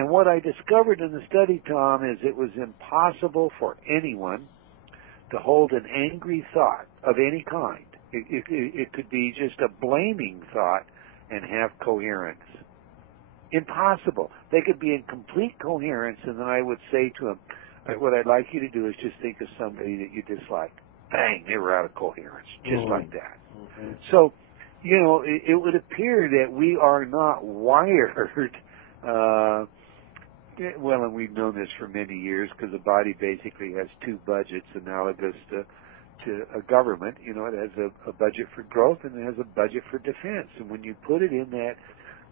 And what I discovered in the study, Tom, is it was impossible for anyone to hold an angry thought of any kind. It could be just a blaming thought and have coherence. Impossible. They could be in complete coherence, and then I would say to them, what I'd like you to do is just think of somebody that you dislike. Bang, they were out of coherence, just like that. Mm-hmm. So, it would appear that we are not wired, well, and we've known this for many years because the body basically has two budgets analogous to a government. It has a budget for growth and it has a budget for defense. And when you put it in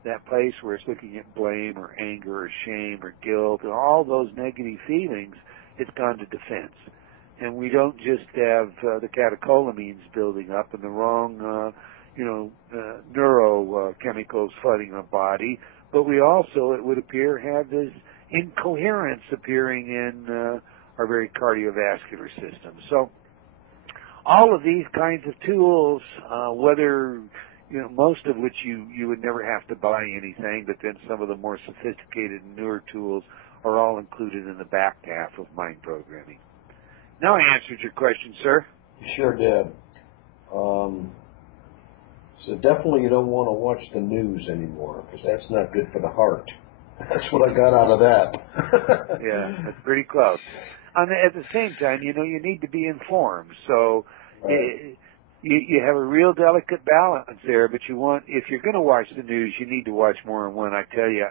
that place where it's looking at blame or anger or shame or guilt and all those negative feelings, it's gone to defense. And we don't just have the catecholamines building up and the wrong, neurochemicals flooding our body, but we also, it would appear, have this incoherence appearing in our very cardiovascular system. So all of these kinds of tools, whether most of which you would never have to buy anything, but then some of the more sophisticated newer tools are all included in the back half of mind programming. Now I answered your question, sir. You sure did. So definitely you don't want to watch the news anymore because that's not good for the heart. That's what I got out of that. Yeah, that's pretty close. At the same time, you need to be informed. So right. You have a real delicate balance there, but if you're going to watch the news, you need to watch more than one. I tell you,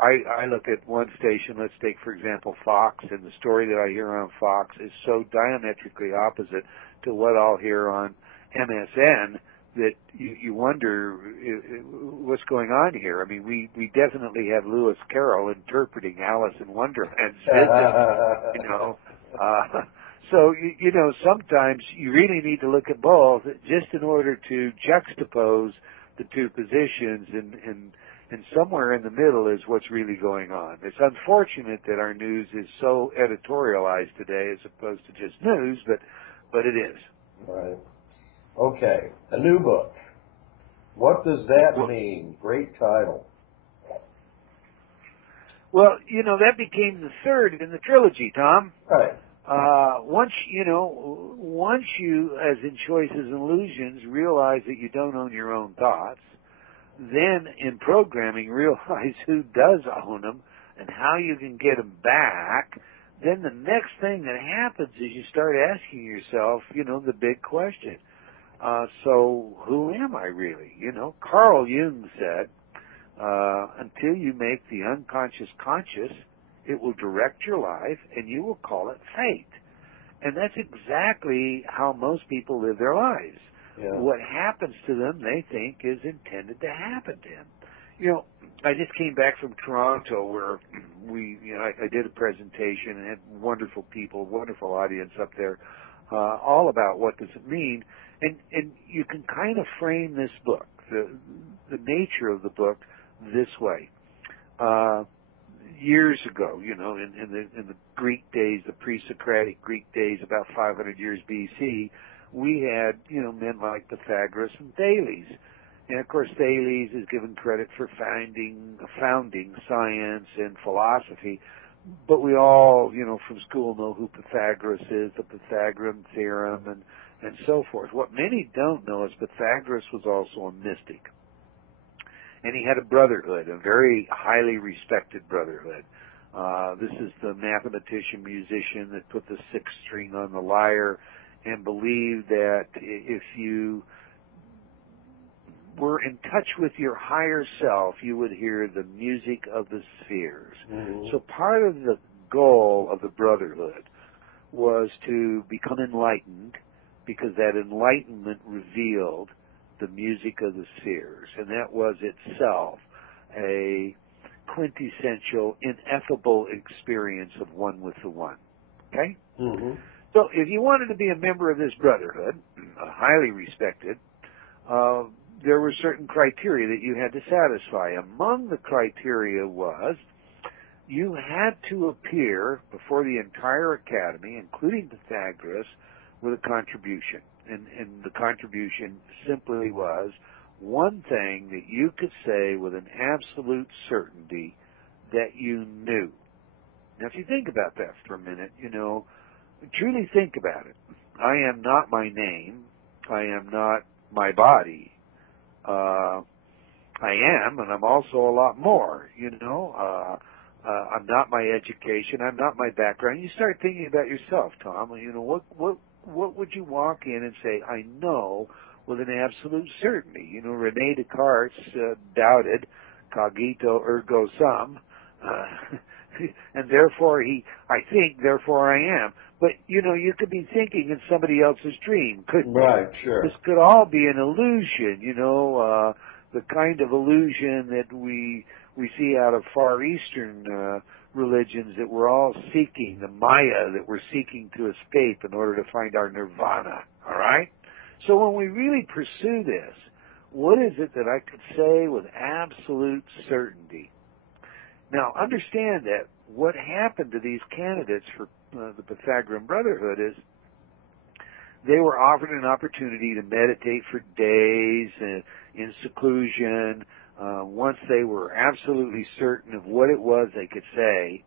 I look at one station, let's take, for example, Fox, and the story that I hear on Fox is so diametrically opposite to what I'll hear on MSN that you wonder what's going on here. I mean, we definitely have Lewis Carroll interpreting Alice in Wonderland's visit, So, sometimes you really need to look at both just in order to juxtapose the two positions, and somewhere in the middle is what's really going on. It's unfortunate that our news is so editorialized today as opposed to just news, but it is. Right. Okay, a new book. What does that mean? Great title. Well, that became the third in the trilogy, Tom. Right. Once you, as in Choices and Illusions, realize that you don't own your own thoughts, then in programming realize who does own them and how you can get them back, then the next thing that happens is you start asking yourself, the big question. So who am I really? Carl Jung said, until you make the unconscious conscious, it will direct your life, and you will call it fate. And that's exactly how most people live their lives. Yeah. What happens to them, they think, is intended to happen to them. I just came back from Toronto where I did a presentation and had wonderful people, wonderful audience up there, all about what does it mean. And you can kind of frame this book, the nature of the book, this way. Years ago, in the Greek days, the pre-Socratic Greek days, about 500 years BC, we had, men like Pythagoras and Thales. And of course, Thales is given credit for founding science and philosophy. But we all, from school know who Pythagoras is, the Pythagorean theorem, and so forth. What many don't know is Pythagoras was also a mystic. And he had a brotherhood, a very highly respected brotherhood. This is the mathematician, musician that put the sixth string on the lyre and believed that if you were in touch with your higher self, you would hear the music of the spheres. Mm-hmm. So part of the goal of the brotherhood was to become enlightened, because that enlightenment revealed the music of the spheres, and that was itself a quintessential, ineffable experience of one with the one. Okay? Mm-hmm. So if you wanted to be a member of this brotherhood, highly respected, there were certain criteria that you had to satisfy. Among the criteria was you had to appear before the entire academy, including Pythagoras, with a contribution. And the contribution simply was one thing that you could say with an absolute certainty that you knew? Now, if you think about that for a minute, truly think about it. I am not my name. I am not my body. I am, and I'm also a lot more, I'm not my education. I'm not my background. You start thinking about yourself, Tom. What would you walk in and say, I know with an absolute certainty? Rene Descartes doubted cogito ergo sum, and therefore I think, therefore I am. But, you could be thinking in somebody else's dream, couldn't you? Right, sure. This could all be an illusion, the kind of illusion that we see out of Far Eastern religions that we're all seeking, the Maya that we're seeking to escape in order to find our nirvana, all right? So when we really pursue this, what is it that I could say with absolute certainty? Now, understand that what happened to these candidates for the Pythagorean Brotherhood is they were offered an opportunity to meditate for days in seclusion. Once they were absolutely certain of what it was they could say,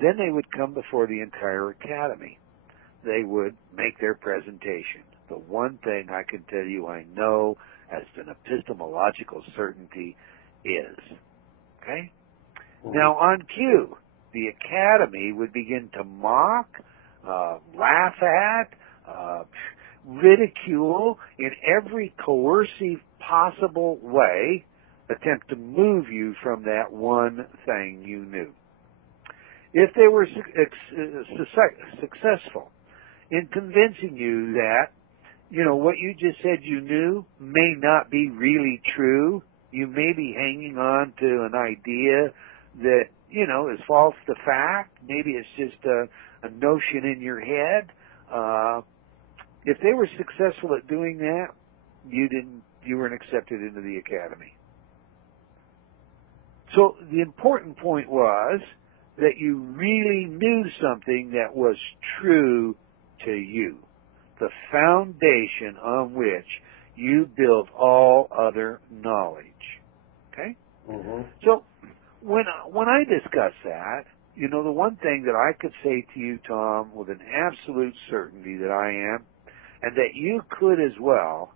then they would come before the entire academy. They would make their presentation. The one thing I can tell you I know as an epistemological certainty is, okay? Now, on cue, the academy would begin to mock, laugh at, ridicule in every coercive possible way, attempt to move you from that one thing you knew. If they were successful in convincing you that, what you just said you knew may not be really true, you may be hanging on to an idea that, is false to fact, maybe it's just a notion in your head, if they were successful at doing that, you weren't accepted into the academy. So the important point was that you really knew something that was true to you, the foundation on which you build all other knowledge. Okay? Mm-hmm. So when I discuss that, the one thing that I could say to you, Tom, with an absolute certainty that I am, and that you could as well,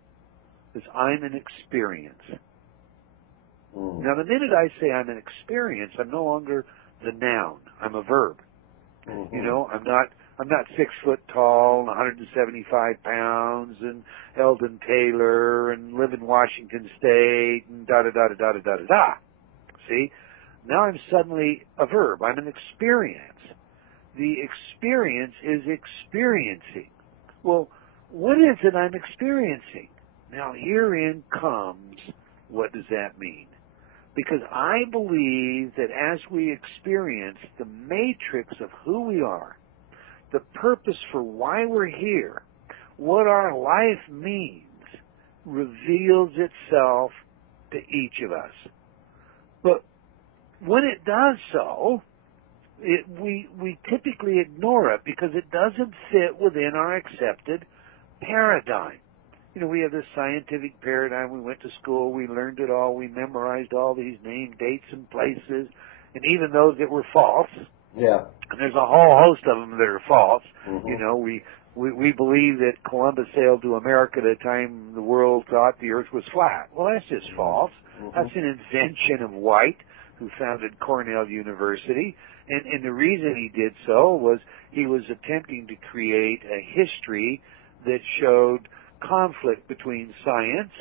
is I'm an experience. Mm. Now, the minute I say I'm an experience, I'm no longer the noun. I'm a verb. Mm-hmm. I'm not 6 foot tall and 175 pounds and Eldon Taylor and live in Washington State and da-da-da-da-da-da-da-da. See? Now I'm suddenly a verb. I'm an experience. The experience is experiencing. Well, what is it I'm experiencing? Now, herein comes, what does that mean? Because I believe that as we experience the matrix of who we are, the purpose for why we're here, what our life means, reveals itself to each of us. But when it does so, we typically ignore it because it doesn't fit within our accepted paradigm. We have this scientific paradigm. We went to school. We learned it all. We memorized all these names, dates, and places, and even those that were false. Yeah. And there's a whole host of them that are false. Mm-hmm. We believe that Columbus sailed to America at a time the world thought the earth was flat. Well, that's just false. Mm-hmm. That's an invention of White, who founded Cornell University. And the reason he did so was he was attempting to create a history that showed conflict between science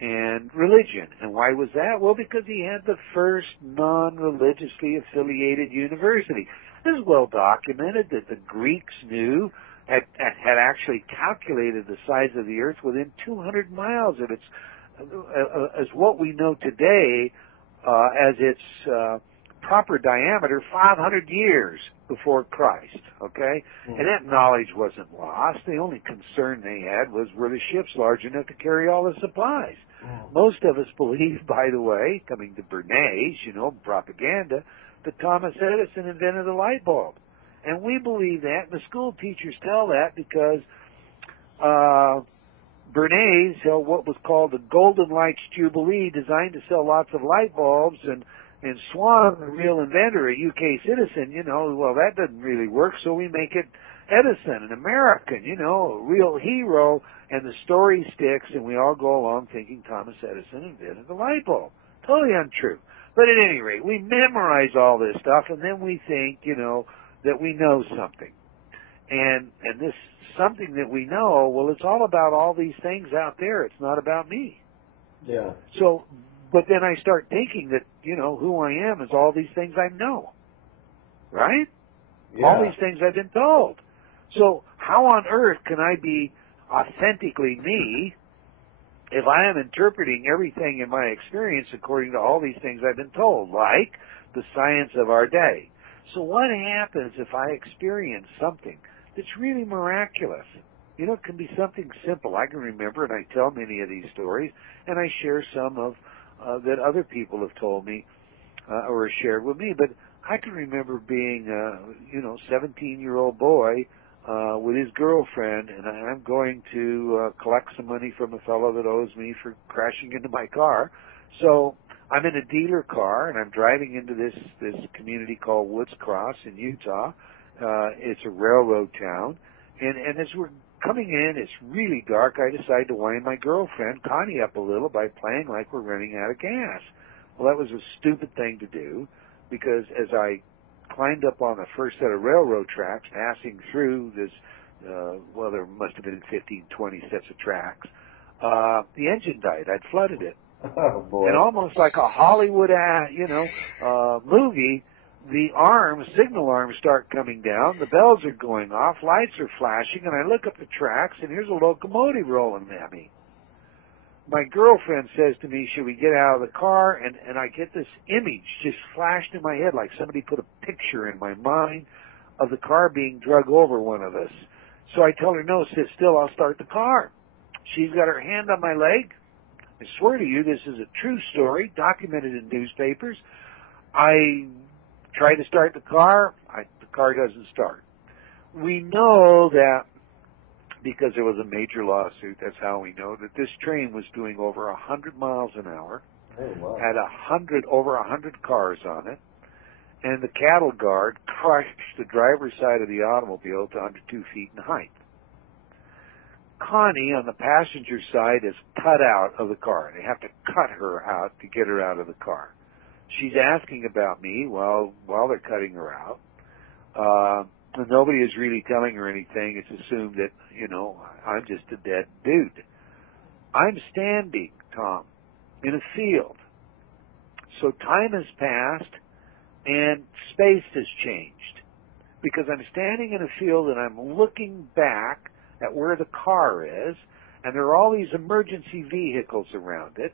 and religion. And why was that? Well, because he had the first non-religiously affiliated university. It is well documented that the Greeks knew, had actually calculated the size of the earth within 200 miles of its, as what we know today as its proper diameter 500 years before Christ, okay? And that knowledge wasn't lost. The only concern they had was, were the ships large enough to carry all the supplies? Most of us believe, by the way, coming to Bernays, propaganda, that Thomas Edison invented the light bulb. And we believe that, and the school teachers tell that because Bernays held what was called the Golden Lights Jubilee, designed to sell lots of light bulbs, and And Swan, the real inventor, a UK citizen, well, that doesn't really work, so we make it Edison, an American, a real hero, and the story sticks, and we all go along thinking Thomas Edison invented the light bulb. Totally untrue. But at any rate, we memorize all this stuff, and then we think, that we know something. And this something that we know, well, it's all about all these things out there. It's not about me. Yeah. So, but then I start thinking that, who I am is all these things I know. Right? Yeah. All these things I've been told. So how on earth can I be authentically me if I am interpreting everything in my experience according to all these things I've been told, like the science of our day? So what happens if I experience something that's really miraculous? It can be something simple. I can remember, and I tell many of these stories, and I share some of that other people have told me or shared with me. But I can remember being a 17-year-old boy with his girlfriend, and I'm going to collect some money from a fellow that owes me for crashing into my car. So I'm in a dealer car, and I'm driving into this community called Woods Cross in Utah. It's a railroad town, and as we're coming in, it's really dark. I decide to wind my girlfriend, Connie, up a little by playing like we're running out of gas. Well, that was a stupid thing to do, because as I climbed up on the first set of railroad tracks, passing through this, there must have been 15, 20 sets of tracks, the engine died. I'd flooded it. Oh, boy. And almost like a Hollywood, movie, the signal arms start coming down, the bells are going off, lights are flashing, and I look up the tracks, and here's a locomotive rolling at me. My girlfriend says to me, should we get out of the car? And I get this image just flashed in my head, like somebody put a picture in my mind of the car being drug over one of us. So I tell her, no, sit still, I'll start the car. She's got her hand on my leg. I swear to you, this is a true story, documented in newspapers. I try to start the car. The car doesn't start. We know that because there was a major lawsuit, that's how we know, that this train was doing over 100 miles an hour, had over 100 cars on it, and the cattle guard crushed the driver's side of the automobile to under 2 feet in height. Connie, on the passenger side, is cut out of the car. They have to cut her out to get her out of the car. She's asking about me while they're cutting her out. Nobody is really telling her anything. It's assumed that, I'm just a dead dude. I'm standing, Tom, in a field. So time has passed and space has changed, because I'm standing in a field and I'm looking back at where the car is, and there are all these emergency vehicles around it.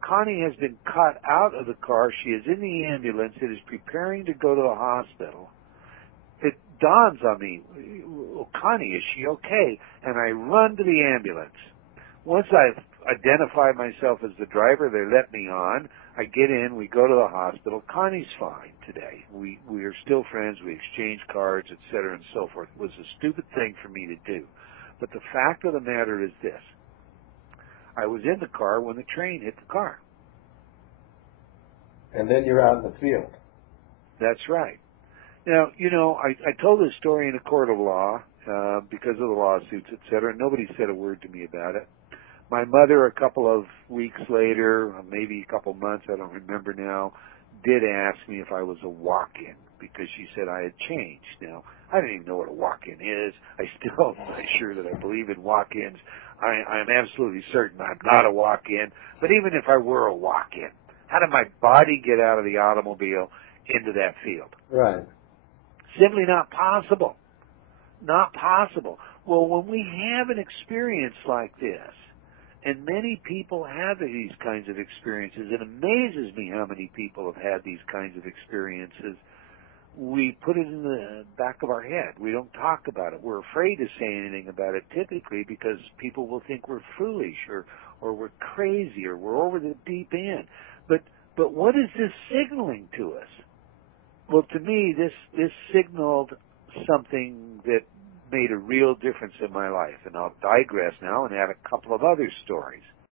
Connie has been cut out of the car. She is in the ambulance. It is preparing to go to the hospital. It dawns on me, Connie, is she okay? And I run to the ambulance. Once I've identified myself as the driver, they let me on. I get in, we go to the hospital. Connie's fine today. We are still friends. We exchange cards, etc., and so forth. It was a stupid thing for me to do. But the fact of the matter is this. I was in the car when the train hit the car. And then you're out in the field. That's right. Now, I told this story in a court of law because of the lawsuits, et cetera, and nobody said a word to me about it. My mother, a couple of weeks later, maybe a couple months, I don't remember now, did ask me if I was a walk-in, because she said I had changed. Now, I don't even know what a walk-in is. I still am not sure that I believe in walk-ins. I'm absolutely certain I'm not a walk-in. But even if I were a walk-in, how did my body get out of the automobile into that field? Right. Simply not possible. Not possible. Well, when we have an experience like this, and many people have these kinds of experiences, it amazes me how many people have had these kinds of experiences. We put it in the back of our head. We don't talk about it. We're afraid to say anything about it typically because people will think we're foolish or we're crazy or we're over the deep end. But what is this signaling to us? Well, to me, this signaled something that made a real difference in my life. And I'll digress now and add a couple of other stories.